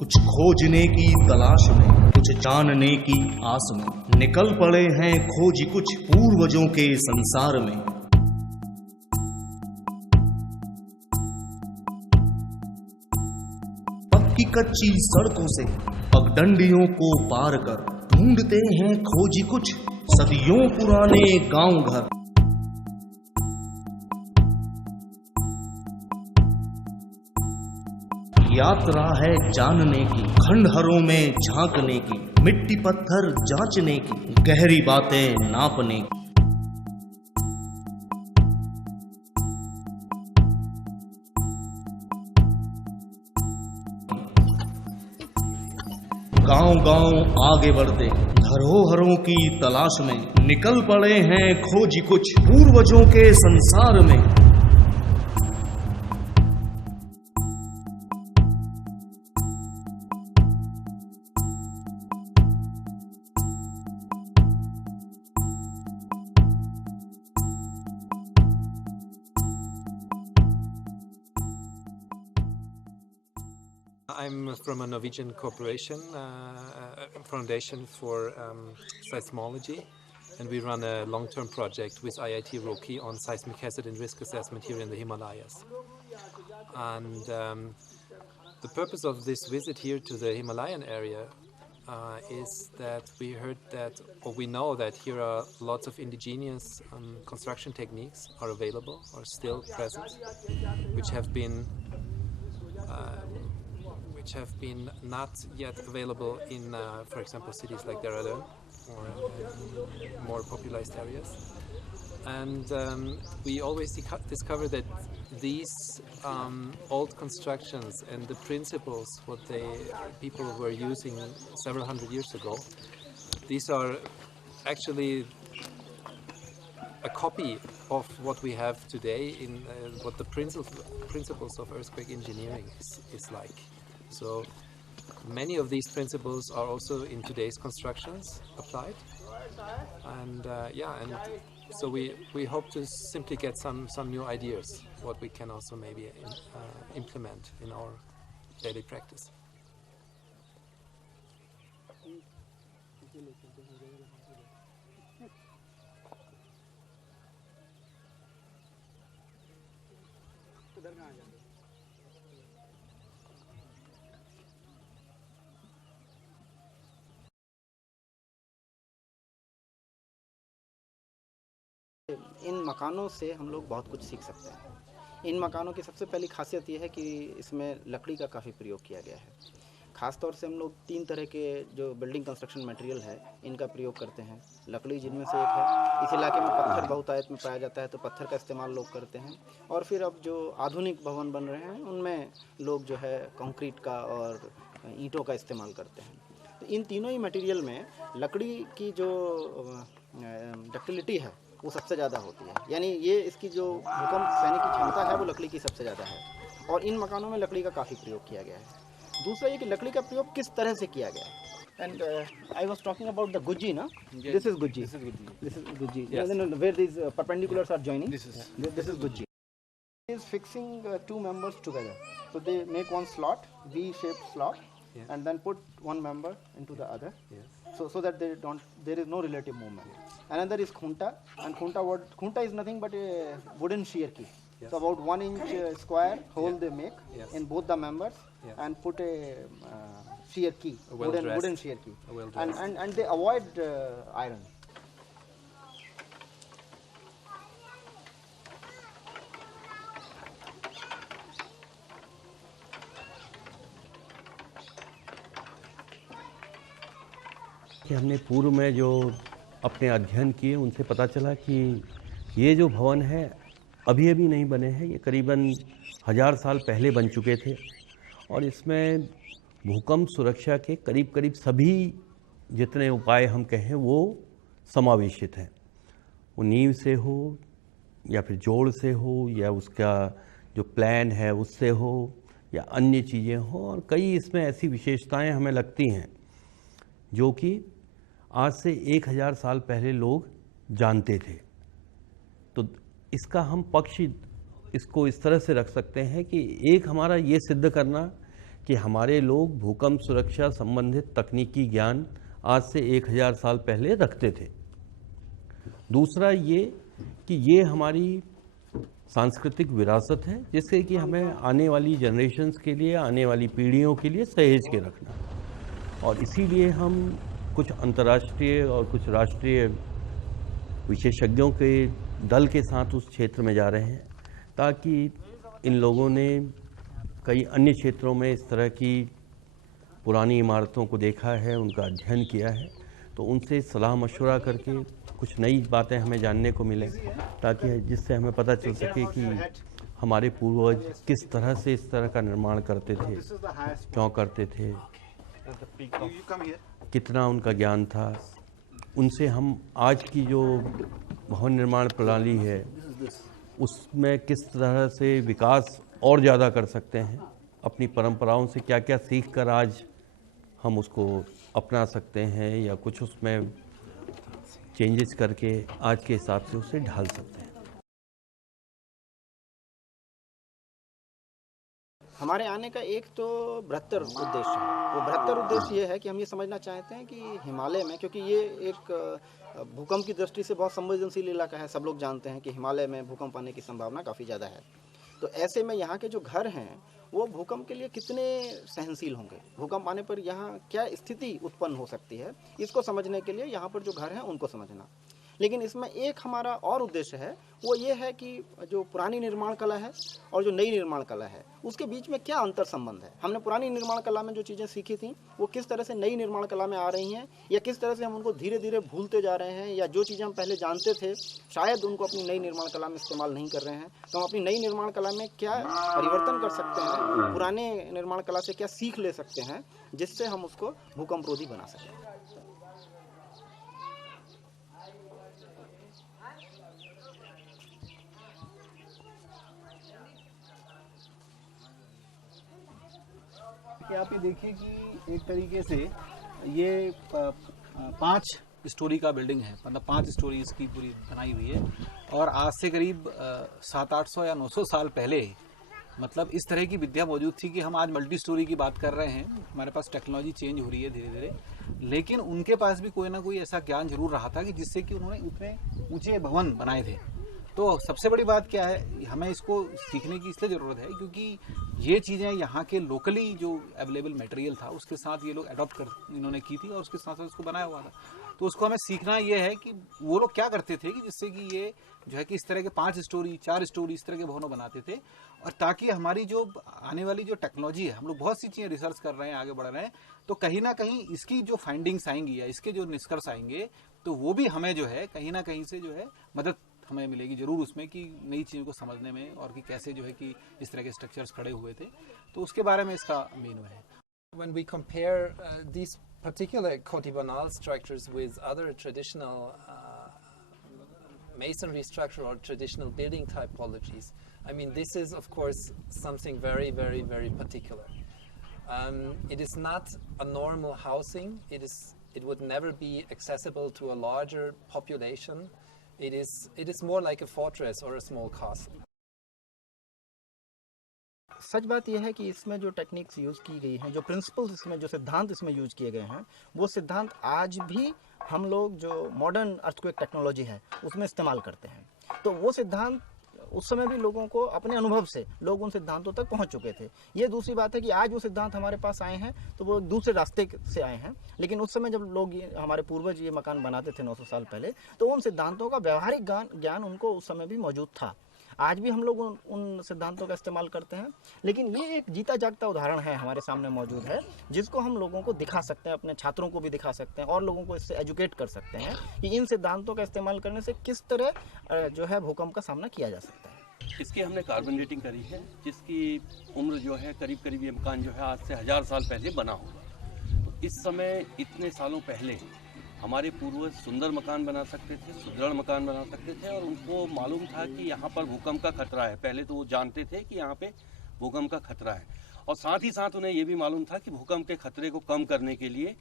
कुछ खोजने की तलाश में, कुछ जानने की आस में निकल पड़े हैं खोजी कुछ पूर्वजों के संसार में। पक्की कच्ची सड़कों से पगडंडियों को पार कर ढूंढते हैं खोजी कुछ सदियों पुराने गांव घर। यात्रा है जानने की, खंडहरों में झांकने की, मिट्टी पत्थर जांचने की, गहरी बातें नापने की। गांव-गांव आगे बढ़ते धरोहरों की तलाश में निकल पड़े हैं खोजी कुछ पूर्वजों के संसार में। I'm from a Norwegian corporation, foundation for seismology, and we run a long-term project with IIT Roorkee on seismic hazard and risk assessment here in the Himalayas. And the purpose of this visit here to the Himalayan area is that we heard that, or we know that here are lots of indigenous construction techniques are available, or still present, which have been not yet available in, for example, cities like Dehradun or more popularized areas. And we always discover that these old constructions and the principles what people were using several hundred years ago, these are actually a copy of what we have today in what the principles of earthquake engineering is like. So many of these principles are also in today's constructions applied, and and so we hope to simply get some new ideas what we can also maybe implement in our daily practice. इन मकानों से हम लोग बहुत कुछ सीख सकते हैं। इन मकानों की सबसे पहली खासियत ये है कि इसमें लकड़ी का काफ़ी प्रयोग किया गया है। ख़ास तौर से हम लोग 3 तरह के जो बिल्डिंग कंस्ट्रक्शन मटेरियल है इनका प्रयोग करते हैं। लकड़ी जिनमें से एक है, इस इलाके में पत्थर बहुत आयत में पाया जाता है तो पत्थर का इस्तेमाल लोग करते हैं। और फिर अब जो आधुनिक भवन बन रहे हैं उनमें लोग जो है कंक्रीट का और ईंटों का इस्तेमाल करते हैं। तो इन तीनों ही मटेरियल में लकड़ी की जो डक्टिलिटी है वो सबसे ज़्यादा होती है, यानी ये इसकी जो भूकंप सहने की क्षमता है वो लकड़ी की सबसे ज़्यादा है। और इन मकानों में लकड़ी का काफ़ी प्रयोग किया गया है। दूसरा ये कि लकड़ी का प्रयोग किस तरह से किया गया है। And I was talking about the gudgeon ना, this is gudgeon, this is gudgeon, where this perpendiculars are joining, this is gudgeon is fixing 2 members together, so they make one slot, V-shaped slot, and then put one member into the other, so that there is no relative movement. Another is khunta, and khunta is nothing but a wooden shear key. So about 1 inch square hole they make in both the members and put a shear key, wooden shear key, and they avoid iron. कि हमने पूर्व में जो अपने अध्ययन किए उनसे पता चला कि ये जो भवन है अभी नहीं बने हैं, ये करीबन 1000 साल पहले बन चुके थे और इसमें भूकंप सुरक्षा के करीब सभी जितने उपाय हम कहें वो समावेशित हैं। वो नींव से हो या फिर जोड़ से हो या उसका जो प्लान है उससे हो या अन्य चीज़ें हो, और कई इसमें ऐसी विशेषताएं हमें लगती हैं जो कि आज से 1000 साल पहले लोग जानते थे। तो इसका हम पक्ष इसको इस तरह से रख सकते हैं कि एक हमारा ये सिद्ध करना कि हमारे लोग भूकंप सुरक्षा संबंधित तकनीकी ज्ञान आज से 1000 साल पहले रखते थे। दूसरा ये कि ये हमारी सांस्कृतिक विरासत है जिससे कि हमें आने वाली जनरेशन्स के लिए, आने वाली पीढ़ियों के लिए सहेज के रखना। और इसीलिए हम कुछ अंतर्राष्ट्रीय और कुछ राष्ट्रीय विशेषज्ञों के दल के साथ उस क्षेत्र में जा रहे हैं, ताकि इन लोगों ने कई अन्य क्षेत्रों में इस तरह की पुरानी इमारतों को देखा है, उनका अध्ययन किया है, तो उनसे सलाह मशवरा करके कुछ नई बातें हमें जानने को मिलें, ताकि जिससे हमें पता चल सके कि हमारे पूर्वज किस तरह से इस तरह का निर्माण करते थे, क्यों करते थे, कितना उनका ज्ञान था। उनसे हम आज की जो भवन निर्माण प्रणाली है उसमें किस तरह से विकास और ज़्यादा कर सकते हैं, अपनी परंपराओं से क्या क्या सीख कर आज हम उसको अपना सकते हैं या कुछ उसमें चेंजेस करके आज के हिसाब से उसे ढाल सकते हैं। हमारे आने का एक तो बृहत्तर उद्देश्य है। वो बृहत्तर उद्देश्य ये है कि हम ये समझना चाहते हैं कि हिमालय में, क्योंकि ये एक भूकंप की दृष्टि से बहुत संवेदनशील इलाका है, सब लोग जानते हैं कि हिमालय में भूकंप आने की संभावना काफ़ी ज़्यादा है। तो ऐसे में यहाँ के जो घर हैं वो भूकंप के लिए कितने सहनशील होंगे, भूकंप आने पर यहाँ क्या स्थिति उत्पन्न हो सकती है, इसको समझने के लिए यहाँ पर जो घर हैं उनको समझना। लेकिन इसमें एक हमारा और उद्देश्य है, वो ये है कि जो पुरानी निर्माण कला है और जो नई निर्माण कला है उसके बीच में क्या अंतर संबंध है। हमने पुरानी निर्माण कला में जो चीज़ें सीखी थी वो किस तरह से नई निर्माण कला में आ रही हैं, या किस तरह से हम उनको धीरे धीरे भूलते जा रहे हैं, या जो चीज़ें हम पहले जानते थे शायद उनको अपनी नई निर्माण कला में इस्तेमाल नहीं कर रहे हैं। तो हम अपनी नई निर्माण कला में क्या परिवर्तन कर सकते हैं, पुराने निर्माण कला से क्या सीख ले सकते हैं जिससे हम उसको भूकंप रोधी बना सकें। कि आप ये देखिए कि एक तरीके से ये 5 स्टोरी का बिल्डिंग है, मतलब 5 स्टोरी इसकी पूरी बनाई हुई है। और आज से करीब 700-800 या 900 साल पहले मतलब इस तरह की विद्या मौजूद थी कि हम आज मल्टी स्टोरी की बात कर रहे हैं। हमारे पास टेक्नोलॉजी चेंज हो रही है धीरे धीरे, लेकिन उनके पास भी कोई ना कोई ऐसा ज्ञान जरूर रहा था कि जिससे कि उन्होंने इतने ऊंचे भवन बनाए थे। तो सबसे बड़ी बात क्या है, हमें इसको सीखने की इसलिए ज़रूरत है क्योंकि ये चीज़ें यहाँ के लोकली जो अवेलेबल मटेरियल था उसके साथ ये लोग अडॉप्ट कर इन्होंने की थी और उसके साथ साथ उसको बनाया हुआ था। तो उसको हमें सीखना ये है कि वो लोग क्या करते थे कि जिससे कि ये जो है कि इस तरह के 5 स्टोरी 4 स्टोरी इस तरह के भवनों बनाते थे। और ताकि हमारी जो आने वाली जो टेक्नोलॉजी है, हम लोग बहुत सी चीज़ें रिसर्च कर रहे हैं, आगे बढ़ रहे हैं, तो कहीं ना कहीं इसकी जो फाइंडिंग्स आएंगी या इसके जो निष्कर्ष आएंगे तो वो भी हमें जो है कहीं ना कहीं से जो है मदद हमें मिलेगी जरूर उसमें कि नई चीज़ों को समझने में, और कि कैसे जो है कि इस तरह के स्ट्रक्चर्स खड़े हुए थे, तो उसके बारे में इसका मेन है। When we compare these particular Cotibanal structures with other traditional masonry structure or traditional building typologies, I mean, this is of course something very, very, very particular. It is not a normal housing. It would never be accessible to a larger population. It is more like a fortress or a small castle. सच बात यह है कि इसमें जो techniques use की गई हैं, जो प्रिंसिपल्स इसमें, जो सिद्धांत इसमें यूज़ किए गए हैं, वो सिद्धांत आज भी हम लोग जो मॉडर्न अर्थक्वेक टेक्नोलॉजी है उसमें इस्तेमाल करते हैं। तो वो सिद्धांत उस समय भी लोगों को अपने अनुभव से लोग उन सिद्धांतों तक पहुंच चुके थे। ये दूसरी बात है कि आज वो सिद्धांत हमारे पास आए हैं तो वो दूसरे रास्ते से आए हैं, लेकिन उस समय जब लोग हमारे पूर्वज ये मकान बनाते थे 900 साल पहले, तो उन सिद्धांतों का व्यवहारिक ज्ञान उनको उस समय भी मौजूद था। आज भी हम लोग उन सिद्धांतों का इस्तेमाल करते हैं, लेकिन ये एक जीता जागता उदाहरण है हमारे सामने मौजूद है, जिसको हम लोगों को दिखा सकते हैं, अपने छात्रों को भी दिखा सकते हैं और लोगों को इससे एजुकेट कर सकते हैं कि इन सिद्धांतों का इस्तेमाल करने से किस तरह जो है भूकंप का सामना किया जा सकता है। इसकी हमने कार्बन डेटिंग करी है, जिसकी उम्र जो है करीब करीब ये मकान जो है आज से 1000 साल पहले बना होगा। तो इस समय इतने सालों पहले हमारे पूर्वज सुंदर मकान बना सकते थे, सुदृढ़ मकान बना सकते थे, और उनको मालूम था कि यहाँ पर भूकंप का खतरा है। पहले तो वो जानते थे कि यहाँ पे भूकंप का खतरा है, और साथ ही साथ उन्हें ये भी मालूम था कि भूकंप के खतरे को कम करने के लिए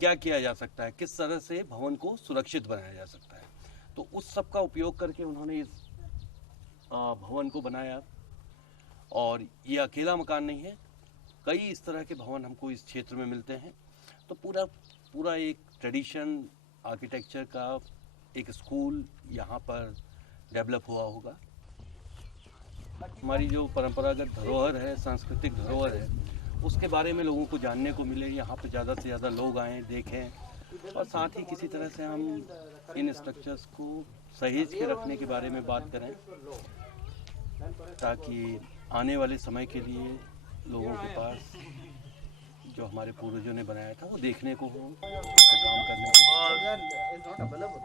क्या किया जा सकता है, किस तरह से भवन को सुरक्षित बनाया जा सकता है। तो उस सब का उपयोग करके उन्होंने इस भवन को बनाया। और ये अकेला मकान नहीं है, कई इस तरह के भवन हमको इस क्षेत्र में मिलते हैं। तो पूरा एक ट्रेडिशन आर्किटेक्चर का एक स्कूल यहाँ पर डेवलप हुआ होगा। हमारी जो परंपरागत धरोहर है, सांस्कृतिक धरोहर है, उसके बारे में लोगों को जानने को मिले, यहाँ पे ज़्यादा से ज़्यादा लोग आएँ, देखें और साथ ही किसी तरह से हम इन स्ट्रक्चर्स को सहेज के रखने के बारे में बात करें, ताकि आने वाले समय के लिए लोगों के पास जो हमारे पूर्वजों ने बनाया था वो देखने को हो, उस पर काम करने को।